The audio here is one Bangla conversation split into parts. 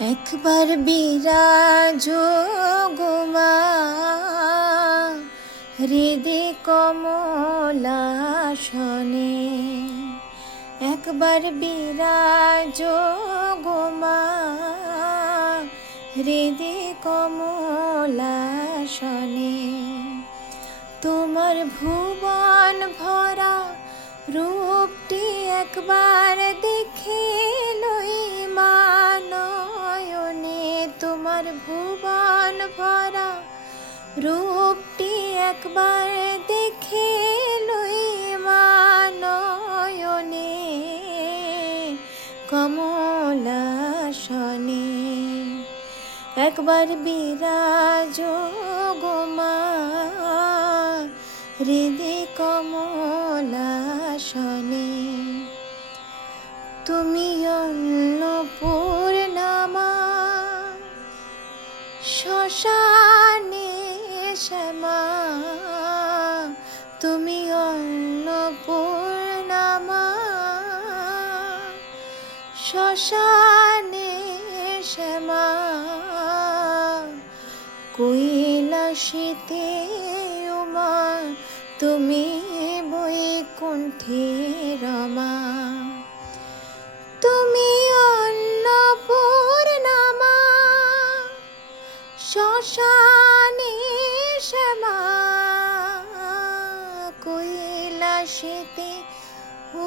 একবার বিরাজ গো মা হৃদে কমলাসনে, একবার বিরাজ গো মা হৃদে কমলাসনে। তোমার ভুবন ভরা রূপটি একবার দেখে লই মা নয়নে। তোমার ভুবন ভরা রূপটি একবার দেখে লই মা নয়নে, কমলাসনে। একবার বিরাজ গো মা হৃদে কমলাসনে। তুমি অন্নপূর্ণা মা শ্মশানে শ্যামা, তুমি অন্নপূর্ণা মা শ্মশানে শ্যামা। কৈলাসেতে উমা তুমি বৈকুণ্ঠে রমা। তুমি অন্নপূর্ণা মা শ্মশানে শ্যামা, কৈলাসেতে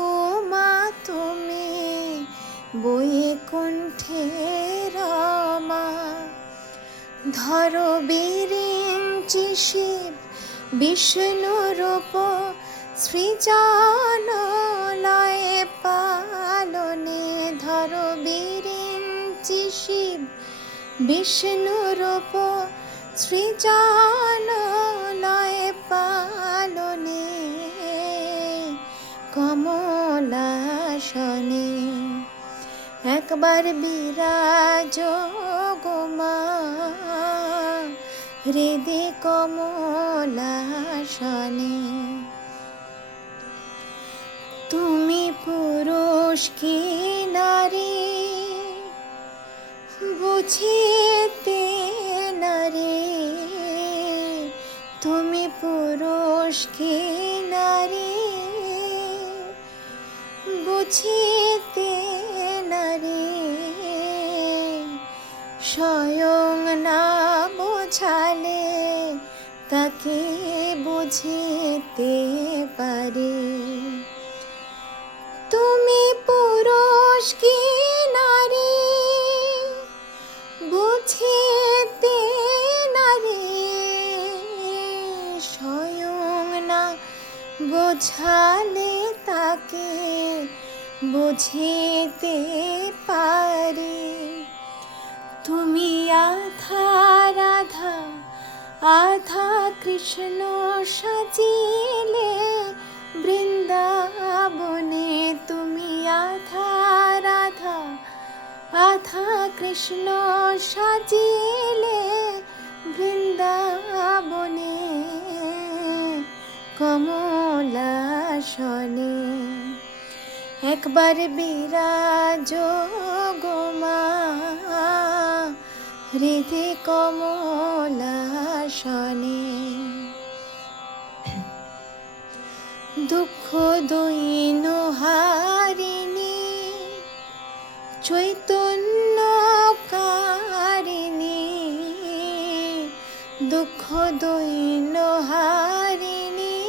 উমা তুমি বৈকুণ্ঠে রমা। ধরো বিরিঞ্চি শিব বিষ্ণু রূপ সৃজন লয়ে পালনে। ধরো বিরিঞ্চি শিব বিষ্ণু রূপ সৃজন লয়ে পালনে, কমলাসনে। একবার বিরাজ গো মা হৃদে কমলাসনে। তুমি পুরুষ কি নারী বুঝিতে নারী, তুমি পুরুষ কি নারী বুঝিতে নারী। স্বয়ং না বোঝালে তাকে বুঝিতে পারে। তুমি পুরুষ কি নারী বুঝিতে নারী, স্বয়ং না বোঝালে তাকে বুঝিতে পারে। তুমি আধা রাধা আধা কৃষ্ণ সাজিলে বৃন্দাবনে। তুমি আধা রাধা আধা কৃষ্ণ সাজিলে বৃন্দাবনে, কমলাসনে। একবার বিরাজ গো মা হৃদে কমলাসনে। দুঃখ দৈন হারিণী চৈতন্য কারিণী, দুঃখ দৈন হারিণী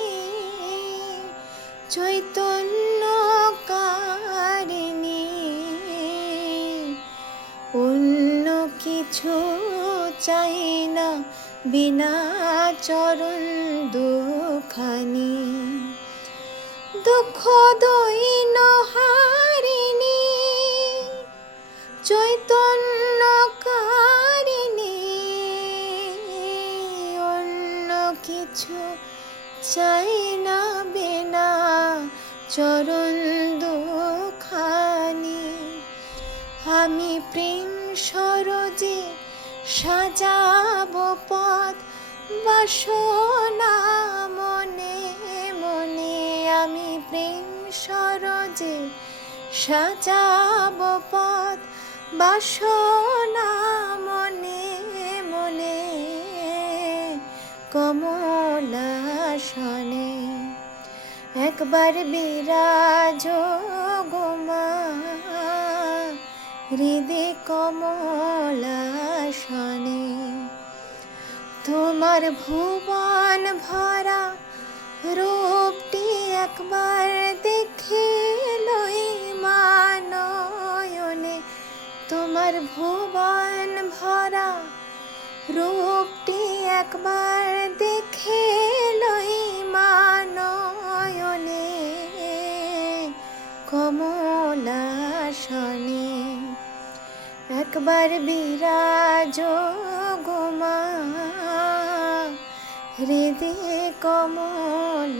চৈতন্য কারিণী। অন্য কিছু চাই না বিনা চরণ দুখানি। দুঃখ দৈন হারিণী চৈতন্য কারিণী, অন্য কিছু চাই না বিনা চরণ দুখানি। আমি প্রেম সরোজে সাজাব পথ বাসনা মনে মনে। আমি প্রেম সরোজে সাজাব পথ বাসনা মনে মনে কমলাসনে একবার বিরাজ গোমা হৃদে কমলাসনে তোমার ভুবন ভরা রূপটি একবার দেখে লই মানয়নে তোমার ভুবন ভরা রূপটি একবার দেখে লই মানয়নে কমলাসনে একবার বিরাজ গোমা হৃদে কমলাসনে।